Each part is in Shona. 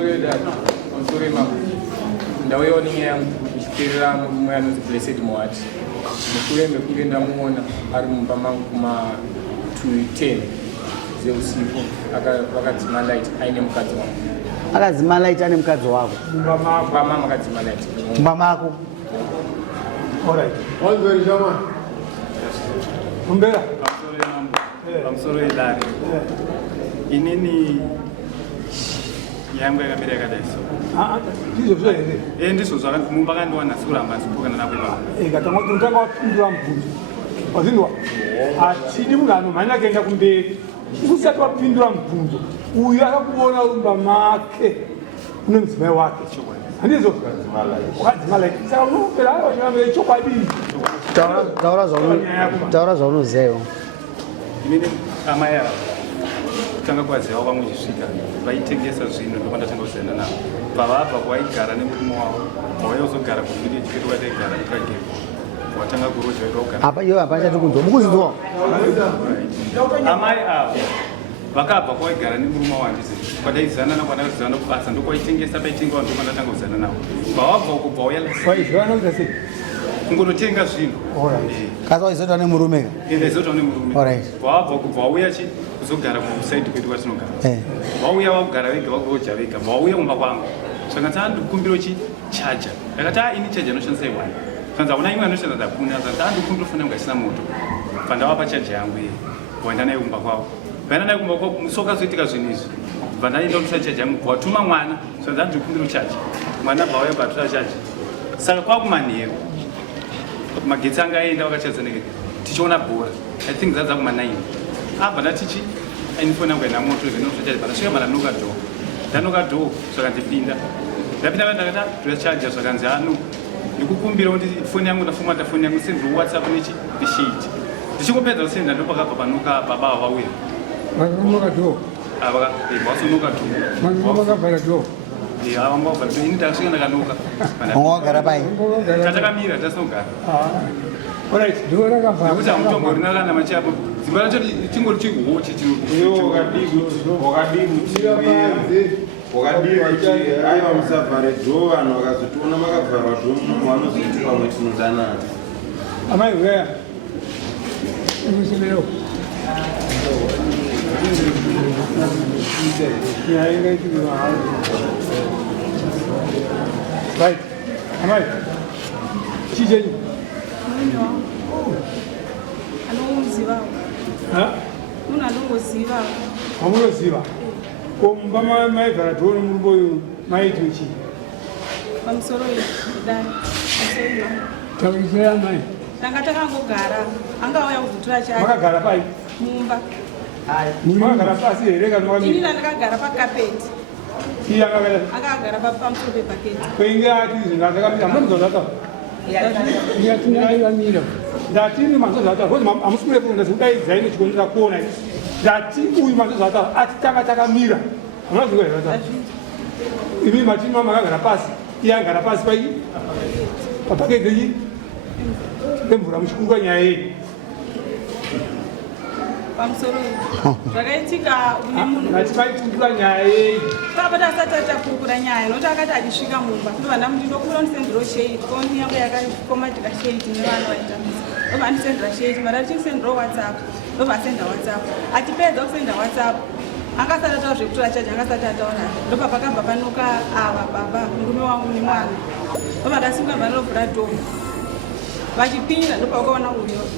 I'm sorry, ma'am. Ndawe yoni yangu kushikira mwana blessed mwati. Mkule ndamuona ari mumba mangu kuma 2:10 zeusiku akadzima light aine mukadzi wangu. Akadzima light ane mukadzi wako. Mumba mama akadzima light. Mumba mako. Alright. All very German. Umbera. I'm sorry, Daddy. Inini yangu yakamira yakadaiso. Ndizvo mumba kandiwana sikuramba sipokana navo ivavo. Katanga utanga wapindura mubvunzo. Wazindwa? Atidi munhu anomhanya kuenda kumberi. Usati wapindura mubvunzo. Uyu akakuona mumba make une mudzimai wake. Handizvo? Wakadzima light. Saka unopera wachiramba chokwadi. Taura zvaunoziva. Inini amai avo kutanga kwaziva vamwe chisvika vaitengesa zvinhu ndopandatanga kuzoenda navo. Pavabva kwaigara nemurume wavo wavaizogara kuvhiri chiketu wataigara mukagepo watanga kuroja ikagara apa iwe hapachati kunzwa mukuzindwa amai avo vakabva kwaigara nemurume wandizi kwataizanana kwanakazana kubasa ndokwaitengesa paitengewa ndopandatanga kuzana navo pavabva uko bvauya kungototenga zvinhu kasi waizotaura nemurume izotaura nemurume vabva uko bvauya kuzogara kusaidi kwedu kwatinogara vauya vakugara vega vakuroja vega vauya kumba kwangu saka ndandikumbiro chichaja akati ini chaja anoshandisa iwani sanza una imwe anoshandisa dakuna sanza ndikumbiro funa ngasina moto pandavapa chaja yangu iye waenda nayo kumba kwavo vaenda nayo kumba kwavo musoka zoitika zvinhu izvi vandaenda kutora chaja yangu watuma mwana sanza ndikumbiro chaja mwana bvauya batora chaja saka kwakumanheru magetsi anga aenda vakachadzaneke tichiona bhora I think zadza kuma9 abva ndatichi ainifoni yangu ina moto zvinozochaja pandasvika pandanoka dhoo ndanoka dhoo saka ndipinda ndapinda ndakata tochaja zvakanzi ano ndikukumbira kuti foni yangu ndafumata foni yangu sendiro WhatsApp neshiti ndichingopedza kusenda ndopakabva panoka baba vauya vanoka dhoo vasonoka dhoo vakavhara dhoo ini ndakasvika ndakanoka wagara pai tatakamira tasinogara nekuti hamutomborina kana machiapo dzimba racho chingori chihochi aiva musavhare dhoo vanhu vakazotiona makavharwa dhoo vanozoti pamwe tinodanana amai uya ikusemero right amai chijenyu anomuziva munhu anongoziva hamunoziva komba maigara dhoo nomurumbo uyu maiti uchi pamusoro idani takuisira mai tanga takangogara angauya kuzotora chake makagara pai mumba makagara pasi here ini ndandakagara pakapeti iye akagara akagara pamusoro pepaketi kweinge ati zvingandakamira hamunamuzazata yatinairamira ndatini mazozata kuti hamusi kurefunda zikudaidzai nechikondera kuona ndati uyu mazozata atitanga takamira hamunazvingaizata imi matima makagara pasi iye agara pasi pai papaketi emvura muchikuru nyaya yedu pamusoro zvakaitika une munhu atipaipupura nyaya yedu papata asati atapupura nyaya nokuti akati achisvika mumba ndovana ndinokura ndisendero shade koni yangu yakakomatika shade nevana vaitambisa ndobva andisendera shade mara tichisendero WhatsApp ndobva asenda WhatsApp atipedza kusenda WhatsApp angasati ataura zvekutora chaji angasati ataura ndobva pakabva panoka ava baba murume wangu nemwana ndobva ndasunga vanobvura dhoo vachipinda ndopakaona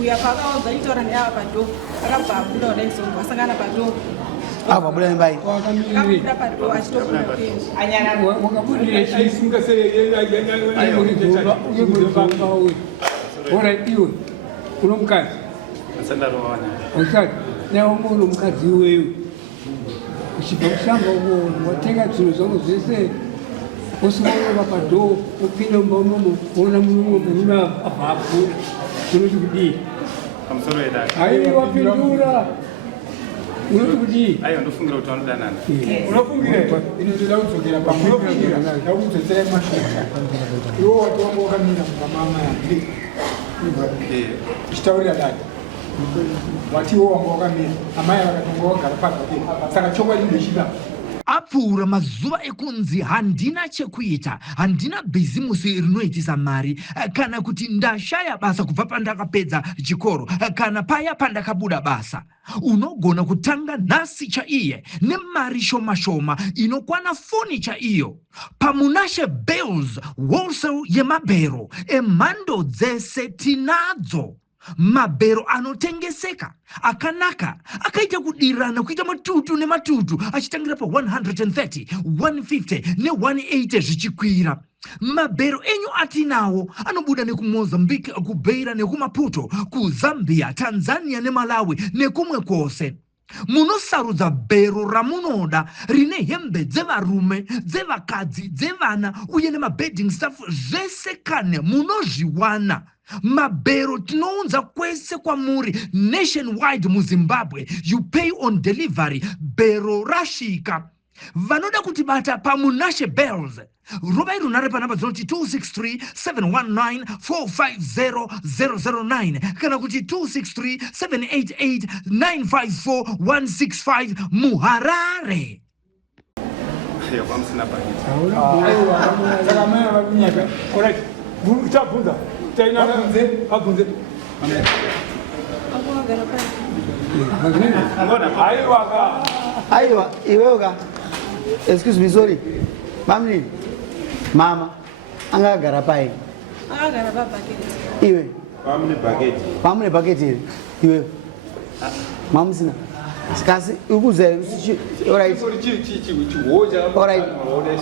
uyo pakaonza achitaura neava padhoo akabva abuda udaizongo asangana padhoo abva buda nembai akabuda padhoo achitokuna ora iwe uno mukadzi usati naombono mukadzi iweyo uchibva kushamba uko watenga zvinhu zvangu zvese usimaonova padhoo upinda mumba unomo kuona murume abva apfuura unoti kudii ai wapindura unoti kudii aiwa ndofungira kuti vanodanana unofungira inotoda kudzokera pamunofungira kudzotsera mashaka iwo wati wanga wakamira mumama yake uchitaurira dada wati iwo wanga wakamira amai vakatonga wagara pagake saka chokwadi ndechida apfuura mazuva ekunzi handina chekuita, handina bhizimusi rinoitisa mari, kana kuti ndashaya basa kubva pandakapedza chikoro, kana paya pandakabuda basa. Unogona kutanga nhasi chaiye nemari shoma shoma inokwana foni chaiyo. Pamunashe Bells wholesale yemabhero emhando dzese tinadzo. Mabhero anotengeseka akanaka akaita kudirana kuita matutu nematutu achitangira pa 130, 150 ne180 zvichikwira. Mabhero enyu atinawo anobuda nekumozambique, kubeira nekumaputo, kuzambia, Tanzania neMalawi nekumwe kwose. Munosarudza bhero ramunoda rine hembe dzevarume, dzevakadzi, dzevana uye nemabeding staff zvese kane munozviwana. Mabhero tinounza kwese kwamuri nationwide muZimbabwe. You pay on delivery. Bhero rashika. Vanoda kutibata pamunashe Bells. Robai runare panamba dzinoti 263-719-450-009 kana kuti 263-788-954-165 muHarare. Aiwa, iweuka. Excuse me, sorry. Mamni. Mama. Angagara pai. Akagara pabhaketi. Iwe. Pamune bhaketi. Iwe. Mama sina. Kasi ukuze alright.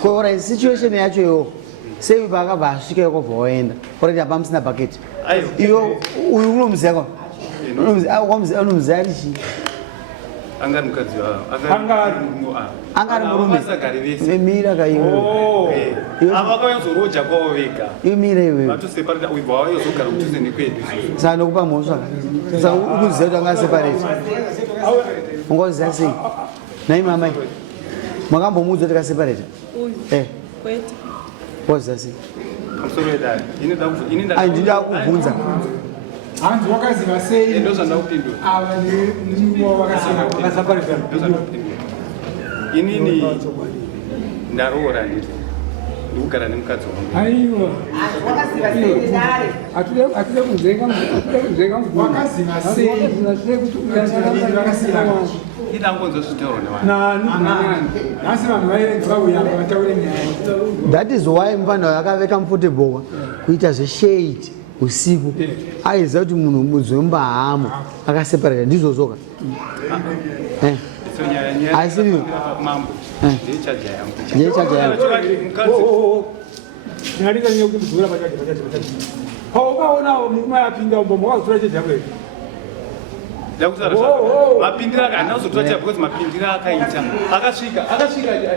Alright, situation yacho yo. Sei bakabva asvika yokobva waenda. Already apa musina bhaketi. Iwe uyu unomziya kwa. Unomziya richi. Angari mukadzi wavo. Angari murume. Mira kaiwe. Ava vakavanzoroja kwavo vega. Mira iwe. Vatoseparata uibva wayozogara kudhuze nekwedu. Saka ndokupa mhosva. Saka ukuziya kuti angaseparate. Ungoziya sei? Nai mamai. Mwakambomuudza kuti akaseparate? Kwete. Woziya sei? Pamusoro wedare. Ndida kubvunza. Hanzi wakaziva sei? Ndozvandakupindura. Ava ndiwo vakasaparisa. Inini ndaroora ndiri ndikugara nemukadzi wangu. Aiwa. Wakaziva sei dare? Atide kunzenga mvura. Wakaziva sei? Idangonzo zvitauro nevanhu. Nasi vanhu vaenzi vauya vataure nyaya. That is why mfana yakave comfortable kuita zveshade usiku. Aiziva kuti munhu muzomba hamo akaseparate ndizozoka. Asiri mambo. Ndechaja yangu. Ndingadika nyo kuti mvura pachaje. Ukaona murume apinda umbo wakazotora chejabwe. Mapindira kana uzotocha because mapindira akaita akasvika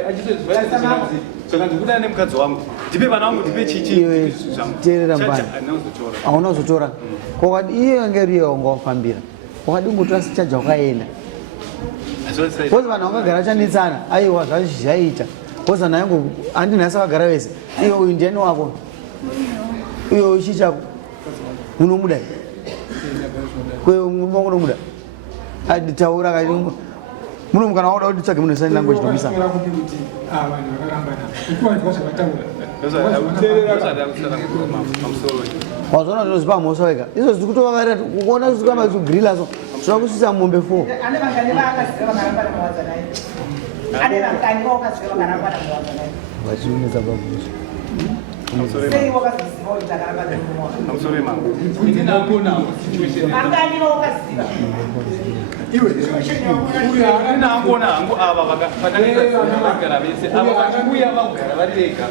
achitozivaisananzi zvakanzi kuda nemukadzi wangu ndipe vana vangu ndipe chichi teerera mbani hauna kuzotora kwakati iyo yange riyo ungafambira wakadi ungotora sichaja wakaenda kozi vanhu vakagara chanetsana aiwa zvazvaita kozi vanhu yangu handinhasi vakagara vese iyo uyu ndiani wako iyo uchichako unomuda unomuda taura kati muno kana wauda kuti tsvage munhu sign language nomisa wazvona zvinozipa mhosva wega izvo zviri kutovavarira kuona zvikamba zvigrila so zvava kusvisa mombe 4 ane vangani vaakaziva vakarambana mawadza naye ane vangani vaakaziva vakarambana mawadza naye vachionesa pabhusa sei wakaziva kuti akarambana pamusoro mangu vangani vaakaziva inangona hangu ava vakagara vese ava vachiuya vagara vari vega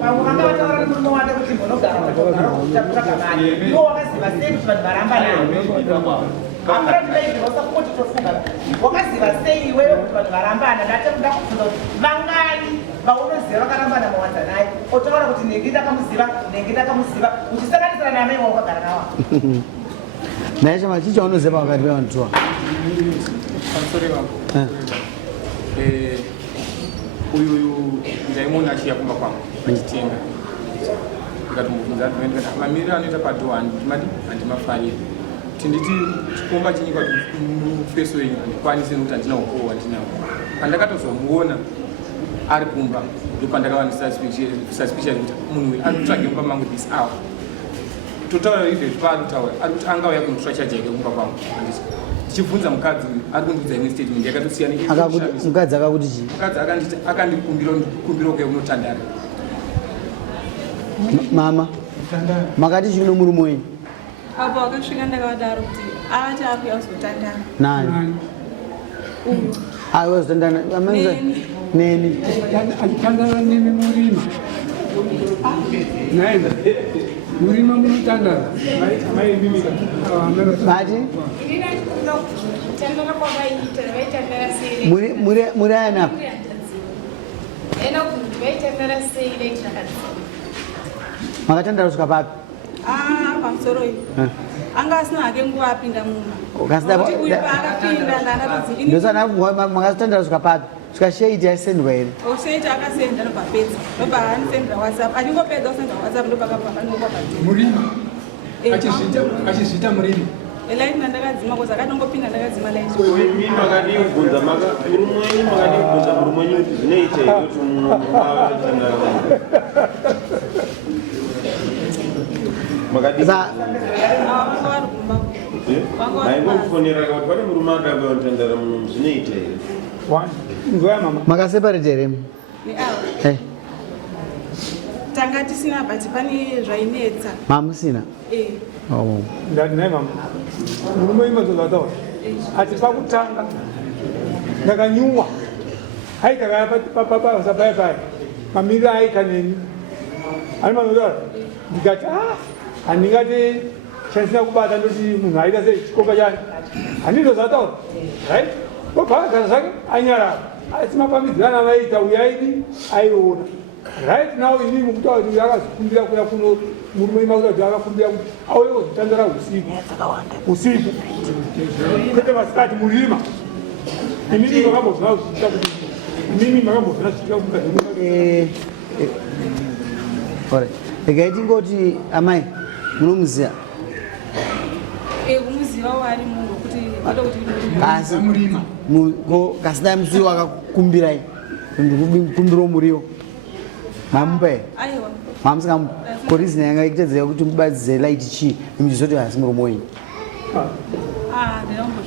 vamwe vanga vataura nemurume wade kuti mbonogara tatsvaga mari iwo wakaziva sei kuti vanhu varamba nayo amura tidaizvosapoti tofunga wakaziva sei iweyo kuti vanhu varambana ndakubvunza kuti vangani vaunoziva vakarambana mawadza naye otaura kuti nenge ndakamuziva uchisanganisira namai waukagara nawo naye chama chicha unoziva pakati pevantuwa pamusoro wangu uyu ndaimona achiya kumba kwangu achitenga ndikatomubvunza mamiriro anoita padhoa handimafarira kuti nditi chikomba chinyika kuti mufeso wenyu handikwanisi nekuti handina ukoo wandinawo pandakatozomuona ari kumba ndopandakawana suspicious kuti munhu uyu ari kutsvage mumba mangu this hour. Totaura izvezvi paarikutaura ari kuti angauya kundotora chaji yake kumba kwangu. Ndichibvunza mukadzi uyu ari kundiudza imwe statement yakatosiyana. Mukadzi akakuti chii? Mukadzi akandikumbira kuya kunotandara. Mama makati chino murume wenyu? Apo akasvika ndakavadaro kuti avati akuya kuzotandara. Nani? Aiwa kuzotandara neni? Achitandara nemi Murima. Naenda Murima munotandara. Bati? Muri ayani apa? Makatandara kusvika papi? Pamusoro iyi anga asina hake nguva apinda mumba. Uyu paakapinda ndandatodziki. Ndosana makatandara kusvika papi? Kusvika sheiti yasendwa here? Sheiti akasenda ndobva pedza. Ndobva anisendera WhatsApp. Achingopedza kusendera WhatsApp ndopakabva ndopakati. Murima. Achizviita Murima. Light ndakadzima koza akatongopinda ndakadzima light. Mimi makandibvunza murume wenyu kuti zvinoitei kuti munotandara. Maimbofonera kuti pane murume akauya kutandara muno zvinoitei? Makaseparate here? Tanga tisina but pane zvainetsa. Mamusina? Ndadinai mama. Murume imadzozataura. Ati pakutanga ndakanyuwa. Haita papa paya. Mamiriro aita neni. Ari mazodaro. Ndikati handingati chaisina kubata ndoti munhu aita sei chikoka chani. Handizozataura. Right? Papa zvake anyarara. Asi mapambidzana vaita uyaidi aiona. Right now ini mukutaura kuti akazokumbira kuya kuno murume imakuta kuti akakumbira kuti auye kuzotandara usiku. Kwete masikati Murima. Inini makambozvina zvichita kuti inini makambozvina zvichita kuti Regai tingoti amai munomuziva? Kumuziva wari munhu kuti vada kuti kasi Murima. Kasina musiwo akakumbirai kumbiro muriwo mamupa here? Aiwa. Mamusikamupa? Ko reason yanga ikitedzera kuti mubadzize light chii imuchizoti hasi murume wenyu?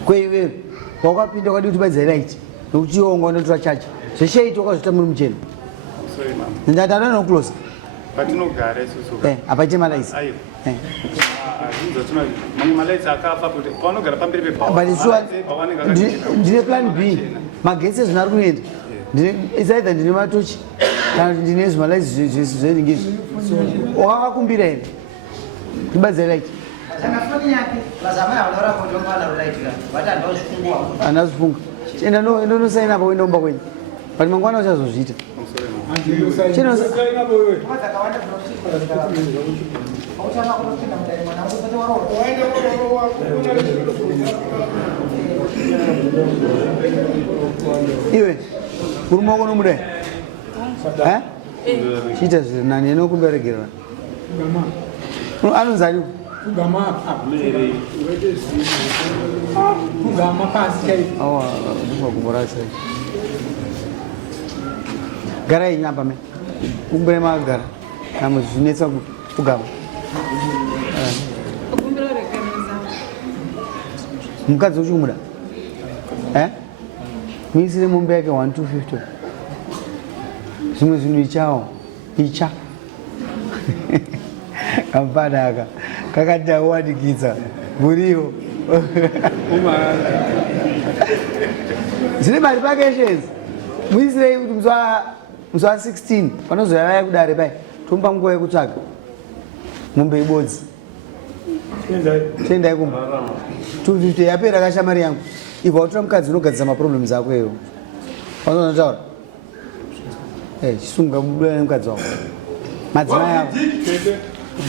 Kweiwe wakapinda kwadi kuti ubadzize light nokuti iwo unga unotora chaji zvesheiti wakazvita muri muchena. Sorry mama. Ndatanda nokulosa. Patinogara isusu. Apaite malaisi. Aiwa. Mamwe malaisi akafa kuti paunogara pamberi pepawa. But sure ndine plan B. Magetsi ezvino ari kuenda. It's either ndine matochi kana kuti ndine zvimalaisi zveringizvi. Wakakumbira here? Tibadzize light. Andazvifunga. Enda nosaina apa uende kumba kwenyu. But mangwana uchazozviita. Iwe murume wako nomudai? Chiita zviri nani inokumberegerera. Anonzi ani? Kugama pasi chaiko. Awa ndinokumbora sei. Garai nyamba me. Kumbere magara. Kama zvinetsa kugama. kumbira regereza. Mukadzi uchikumuda? Muisire mombe yake 1250. Zvimwe zvinhu icha. Kampana aka kakati awadikidza muriwo. Zvine mari packages. Muisire kuti muzwa 16 panozoya kudare pai. Tomba nguva yekutsvaga. Mombe ibodzi. Tendai kumba. 250 yapera kashamari yangu. Ibva utora mukadzi unogadzisa maproblems ako eyo. Wanotaura? Chisunga mukadzi wako. Madzimai ako.